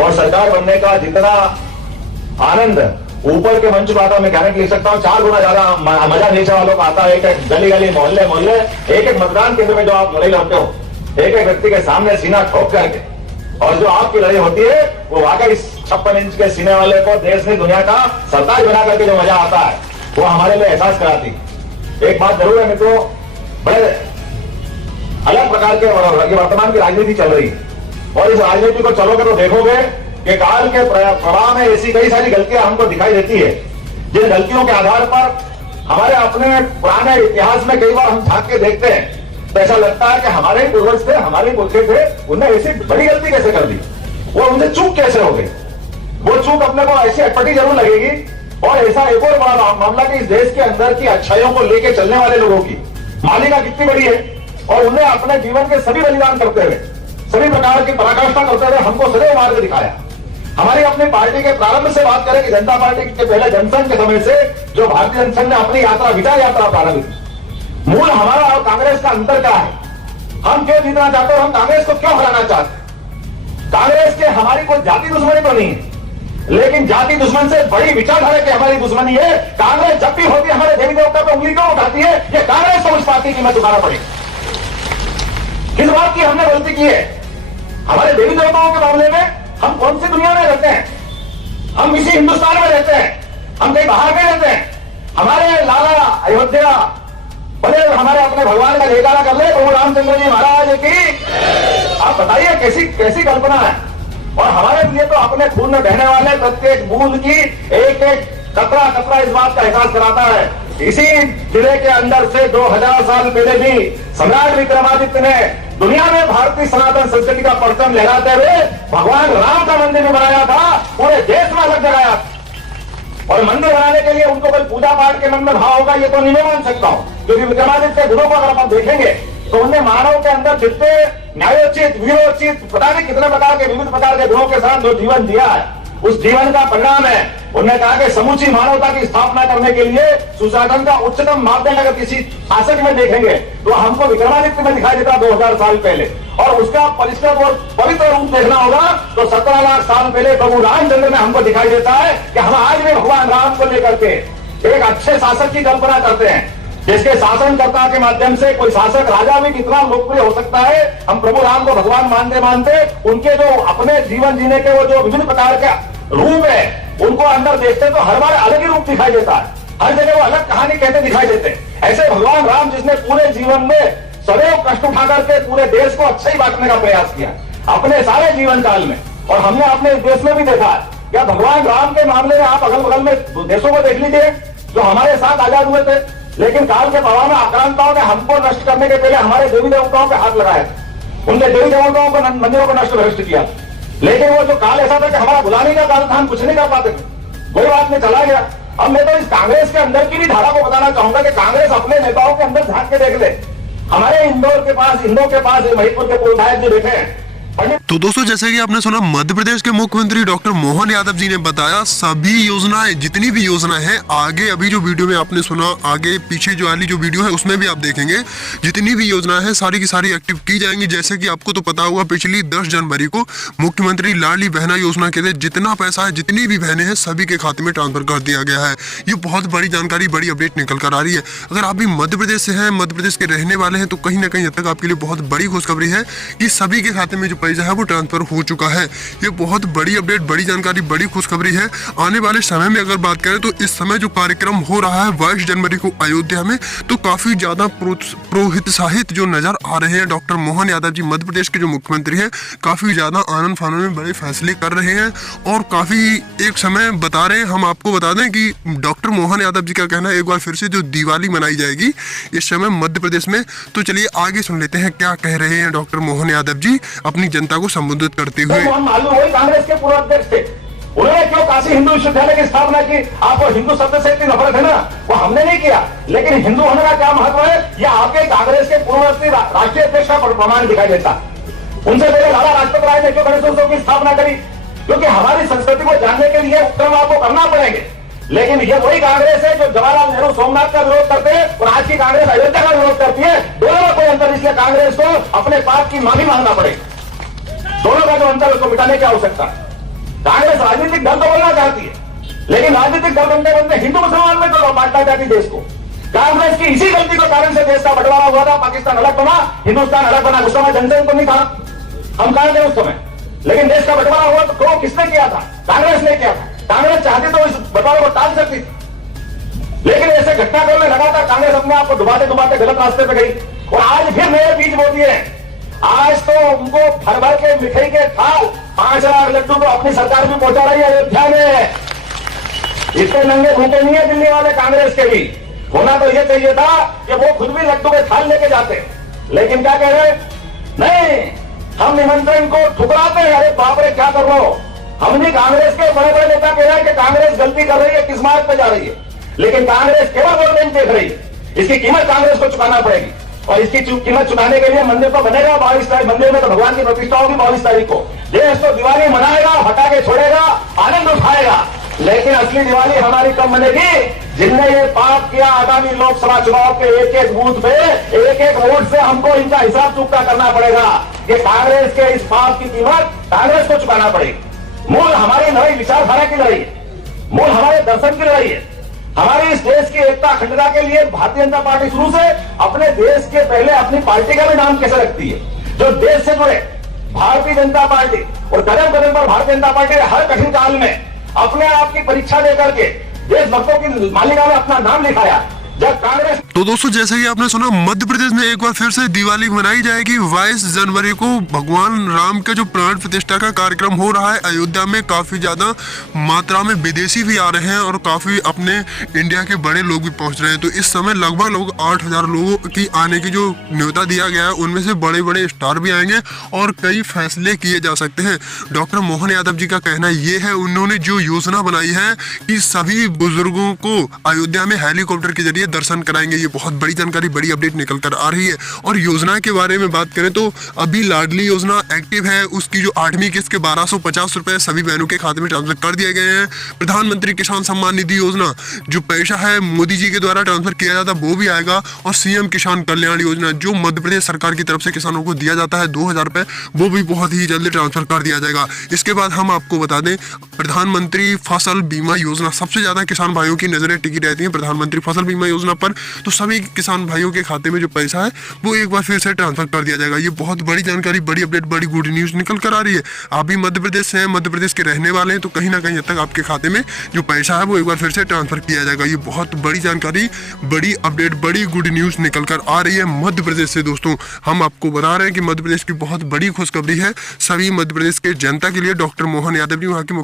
और सरकार बनने का जितना आनंद ऊपर के मंच पर आता मैं गारंटी लिख सकता हूँ 4 गुना ज्यादा मजा नीचे वालों को आता है। एक एक गली गली मोहल्ले मोहल्ले एक एक मतदान केंद्र में जो आप लड़ाई लड़ते हो एक एक व्यक्ति के सामने सीना ठोक करके, और जो आपकी लड़ाई होती है वो वाकई 56 इंच के सीने वाले को देश में दुनिया का सरताज बना करके जो मजा आता है वो हमारे लिए एहसास कराती। एक बात जरूर है मित्रों, बड़े अलग प्रकार के वर्तमान की राजनीति चल रही है और इस राजनीति को चलोगे तो देखोगे कि काल के प्रवाह में ऐसी कई सारी गलतियां हमको दिखाई देती है, जिन गलतियों के आधार पर हमारे अपने पुराने इतिहास में कई बार हम झांक के देखते हैं तो ऐसा लगता है कि हमारे पूर्वज थे, हमारे पुरखे थे, उनने ऐसी बड़ी गलती कैसे कर दी, वो उनसे चूक कैसे हो गई। वो चूक अपने को ऐसी अटपटी जरूर लगेगी। और ऐसा एक और बड़ा मामला कि इस देश के अंदर की अच्छाइयों को लेकर चलने वाले लोगों की मालिका कितनी बड़ी है और उन्हें अपने जीवन के सभी बलिदान करते हुए, सभी प्रकार की पराकाष्ठा करते हुए हमको सदैव मार्ग दिखाया। हमारी अपनी पार्टी के प्रारंभ से बात करें कि जनता पार्टी के पहले जनसंघ के समय से जो भारतीय जनसंघ ने अपनी यात्रा विचार यात्रा प्रारंभ की, मूल हमारा और कांग्रेस का अंतर क्या है, हम क्यों जीतना चाहते हैं, हम कांग्रेस को क्यों हराना चाहते हैं। कांग्रेस के हमारी कोई जाति दुश्मनी तो नहीं है, लेकिन जाति दुश्मन से बड़ी विचारधारा की हमारी दुश्मनी है। कांग्रेस जब भी होती है हमारे देवी देवता पर उंगली क्यों उठाती है, ये कांग्रेस को उस पार्टी की कीमत चुकाना पड़ेगी। किस बात की हमने गलती की है, हमारे देवी देवताओं के मामले में हम कौन सी दुनिया में रहते हैं, हम इसी हिंदुस्तान में रहते हैं, हम कहीं बाहर में रहते हैं। हमारे लाला अयोध्या भले हमारे अपने भगवान का जयकारा कर ले प्रभु रामचंद्र जी महाराज की, आप बताइए कैसी कैसी कल्पना है। और हमारे लिए तो अपने खून में बहने वाले प्रत्येक बूंद की एक एक कतरा कतरा इस बात का एहसास कराता है। इसी जिले के अंदर से 2000 साल पहले भी सम्राट विक्रमादित्य ने दुनिया में भारतीय सनातन संस्कृति का परचम लहराते हुए भगवान राम का मंदिर भी बनाया था, पूरे देश में अलग जगाया। और मंदिर बनाने के लिए उनको कोई पूजा पाठ के मन में भाव होगा ये तो नहीं मान सकता हूं, क्योंकि विक्रमादित्य के गुणों को अगर आप देखेंगे तो उन्हें मानव के अंदर जितने न्यायोचित वीरोचित पता नहीं कितने प्रकार के विविध प्रकार के गुणों के साथ जो जीवन दिया है उस जीवन का परिणाम है। उन्होंने कहा कि समूची मानवता की स्थापना करने के लिए सुशासन का उच्चतम मापदंड अगर किसी शासक में देखेंगे तो हमको विक्रमादित्य में दिखाई देता 2000 साल पहले, और उसका परिष्कृत और पवित्र रूप देखना होगा तो 17 लाख साल पहले प्रभु रामचंद्र में हमको दिखाई देता है कि हम आज भी भगवान राम को लेकर के एक अच्छे शासक की कल्पना करते हैं, जिसके शासनकर्ता के माध्यम से कोई शासक राजा भी कितना लोकप्रिय हो सकता है। हम प्रभु राम को भगवान मानते मानते उनके जो अपने जीवन जीने के वो जो विभिन्न प्रकार के रूप है उनको अंदर देखते तो हर बार अलग ही रूप दिखाई देता है, हर जगह वो अलग कहानी कहते दिखाई देते हैं। ऐसे भगवान राम जिसने पूरे जीवन में सदैव कष्ट उठा करके पूरे देश को अच्छा ही बांटने का प्रयास किया अपने सारे जीवन काल में, और हमने अपने देश में भी देखा है। क्या भगवान राम के मामले में आप अगल बगल में देशों को देख लीजिए जो हमारे साथ आजाद हुए थे, लेकिन काल के प्रभाव में आक्रांताओं ने हमको नष्ट करने के पहले हमारे देवी देवताओं पे हाथ लगाए थे, उनके देवी देवताओं को मंदिरों को नष्ट भ्रष्ट किया। लेकिन वो जो काल ऐसा था कि हमारा बुलाने का काल था, हम कुछ नहीं कर पाते थे, कोई बात नहीं चला गया। अब मैं तो इस कांग्रेस के अंदर की भी धारा को बताना चाहूंगा कि कांग्रेस अपने नेताओं के अंदर झांक के देख ले। हमारे इंदौर के पास महिपुर के पूर्व विधायक जी बैठे हैं। तो दोस्तों जैसे कि आपने सुना मध्य प्रदेश के मुख्यमंत्री डॉक्टर मोहन यादव जी ने बताया सभी योजनाएं जितनी भी योजनाएं हैं आगे अभी जो वीडियो में आपने सुना आगे पीछे जो वाली जो वीडियो है उसमें भी आप देखेंगे जितनी भी योजनाएं हैं सारी की सारी एक्टिव की जाएंगी। जैसे कि आपको तो पता होगा पिछली 10 जनवरी को मुख्यमंत्री लाडली बहना योजना के तहत जितना पैसा है जितनी भी बहनें हैं सभी के खाते में ट्रांसफर कर दिया गया है। ये बहुत बड़ी जानकारी बड़ी अपडेट निकल कर आ रही है। अगर आप भी मध्य प्रदेश से हैं मध्य प्रदेश के रहने वाले हैं तो कहीं ना कहीं अब तक आपके लिए बहुत बड़ी खुशखबरी है कि सभी के खाते में जो पैसा है वो ट्रांसफर हो चुका है। ये बहुत बड़ी अपडेट बड़ी जानकारी बड़ी खुशखबरी है। आने वाले समय में अगर बात करें तो इस समय जो कार्यक्रम हो रहा है 22 जनवरी को अयोध्या में तो काफी ज्यादा प्रोत्साहित जो नजर आ रहे हैं। डॉक्टर मोहन यादव जी मध्य प्रदेश के जो मुख्यमंत्री हैं काफी ज्यादा आनंद फानंद में बड़े फैसले कर रहे हैं और काफी एक समय बता रहे हैं। हम आपको बता दें कि डॉक्टर मोहन यादव जी का कहना है एक बार फिर से जो दिवाली मनाई जाएगी इस समय मध्य प्रदेश में। तो चलिए आगे सुन लेते हैं क्या कह रहे हैं डॉक्टर मोहन यादव जी अपनी जनता को संबोधित करते हुए। तो मालूम वही कांग्रेस के पूर्व अध्यक्ष थे, उन्होंने क्यों काशी हिंदू विश्वविद्यालय की स्थापना की। आपको हिंदू शब्द से इतनी नफरत है ना, वो हमने नहीं किया, लेकिन हिंदू होने का क्या महत्व है यह आपके कांग्रेस के पूर्ववर्ती राष्ट्रीय अध्यक्ष का प्रमाण दिखाई देता। उनसे पहले लाला लाजपत राय ने क्यों गणेश उत्सव की स्थापना करी, क्योंकि हमारी संस्कृति को जानने के लिए उपक्रम आपको करना पड़ेंगे। लेकिन ये वही कांग्रेस है जो जवाहरलाल नेहरू सोमनाथ का विरोध करते हैं और आज की कांग्रेस अयोध्या का विरोध करती है। दोनों में कोई अंतर, इसलिए कांग्रेस को अपने पाप की माफी मांगना पड़ेगा। दोनों का जो अंतर उसको मिटाने की आवश्यकता है। कांग्रेस राजनीतिक दल तो बनना चाहती है, लेकिन राजनीतिक दल बनते बनते हिंदू मुसलमान में तो बांटना चाहती देश को। कांग्रेस की इसी गलती के कारण से देश का बंटवारा हुआ था, पाकिस्तान अलग बना, हिंदुस्तान अलग बना। उस समय जनसंघ को नहीं था, हम कहां थे उस समय, लेकिन देश का बंटवारा हुआ तो किसने किया था? कांग्रेस ने किया था। कांग्रेस चाहती तो इस बंटवारे को टाल सकती थी, लेकिन ऐसे घटनाक्रम में लगातार कांग्रेस अपने आप को डुबाते डुबाते गलत रास्ते पे गई और आज फिर नए बीज बो दिए। आज तो उनको भर भर के मिठाई के थाल 5,000 लड्डू को अपनी सरकार में पहुंचा रही है अयोध्या में। इतने नंगे भूखे नहीं है दिल्ली वाले कांग्रेस के भी। होना तो यह चाहिए था कि वो खुद भी लड्डू के थाल लेके जाते, लेकिन क्या कह रहे? नहीं, हम निमंत्रण को ठुकराते हैं। अरे बाप रे, क्या कर रहे हो? हमने कांग्रेस के बड़े बड़े नेता कह रहे हैं कि कांग्रेस गलती कर रही है, किस मार्ग पे जा रही है, लेकिन कांग्रेस केवल वोट बैंक देख रही है। इसकी कीमत कांग्रेस को चुकाना पड़ेगी और इसकी कीमत चुकाने के लिए मंदिर तो बनेगा 22 तारीख। मंदिर में तो भगवान की प्रतिष्ठा होगी 22 तारीख को। देश तो दिवाली मनाएगा, हटाके छोड़ेगा, आनंद उठाएगा, लेकिन असली दिवाली हमारी कब बनेगी? जिनने ये पाप किया, आगामी लोकसभा चुनाव के एक एक बूथ पे एक एक वोट से हमको इनका हिसाब चुकता करना पड़ेगा कि कांग्रेस के इस पाप की कीमत कांग्रेस को चुकाना पड़ेगी। मूल हमारी लड़ाई विचारधारा की लड़ाई है, मूल हमारे दर्शन की लड़ाई है। हमारी इस देश की एकता अखंडता के लिए भारतीय जनता पार्टी शुरू से अपने देश के पहले अपनी पार्टी का भी नाम कैसे रखती है, जो देश से जुड़े भारतीय जनता पार्टी, और कदम कदम पर भारतीय जनता पार्टी ने हर कठिन काल में अपने आप की परीक्षा देकर के देशभक्तों की मालिका में अपना नाम लिखाया। जब कांग्रेस तो दोस्तों, जैसे कि आपने सुना, मध्य प्रदेश में एक बार फिर से दिवाली मनाई जाएगी। 22 जनवरी को भगवान राम के जो प्राण प्रतिष्ठा का कार्यक्रम हो रहा है अयोध्या में, काफी ज्यादा मात्रा में विदेशी भी आ रहे हैं और काफी अपने इंडिया के बड़े लोग भी पहुंच रहे हैं। तो इस समय लगभग 8,000 लोगों की आने की जो न्योता दिया गया है, उनमें से बड़े बड़े स्टार भी आएंगे और कई फैसले किए जा सकते हैं। डॉक्टर मोहन यादव जी का कहना ये है, उन्होंने जो योजना बनाई है कि सभी बुजुर्गों को अयोध्या में हेलीकॉप्टर के जरिए दर्शन कराएंगे। ये बहुत बड़ी जानकारी, बड़ी अपडेट निकल कर आ रही है। और योजना के बारे में बात करें तो अभी लाडली योजना एक्टिव है, उसकी जो 8वीं किस्त के 1250 रुपए सभी बहनों के खाते में ट्रांसफर कर दिए गए हैं। प्रधानमंत्री किसान सम्मान निधि योजना, जो पैसा है मोदी जी के द्वारा ट्रांसफर किया जाता है, वो भी आएगा। और सीएम किसान कल्याण योजना, जो मध्य प्रदेश सरकार की तरफ से किसानों को दिया जाता है 2,000 रुपए, वो भी बहुत ही जल्दी ट्रांसफर कर दिया जाएगा। इसके बाद हम आपको बता दें, प्रधानमंत्री फसल बीमा योजना, सबसे ज्यादा किसान भाइयों की नजरें टिकी रहती है प्रधानमंत्री फसल बीमा योजना पर। तो सभी किसान भाइयों के खाते में जो पैसा है वो एक बार फिर से ट्रांसफर कर दिया जाएगा। ये बहुत बड़ी जानकारी, बड़ी अपडेट, बड़ी गुड न्यूज निकल कर आ रही है। आप भी मध्य प्रदेश से हैं, मध्य प्रदेश के रहने वाले हैं, तो कहीं ना कहीं हद तक आपके खाते में जो पैसा है वो एक बार फिर से ट्रांसफर किया जाएगा। ये बहुत बड़ी जानकारी, बड़ी अपडेट, बड़ी गुड न्यूज निकल कर आ रही है मध्य प्रदेश से। दोस्तों, हम आपको बता रहे हैं कि मध्य प्रदेश की बहुत बड़ी खुशखबरी है सभी मध्य प्रदेश के जनता के लिए। डॉक्टर मोहन यादव जी, वहाँ के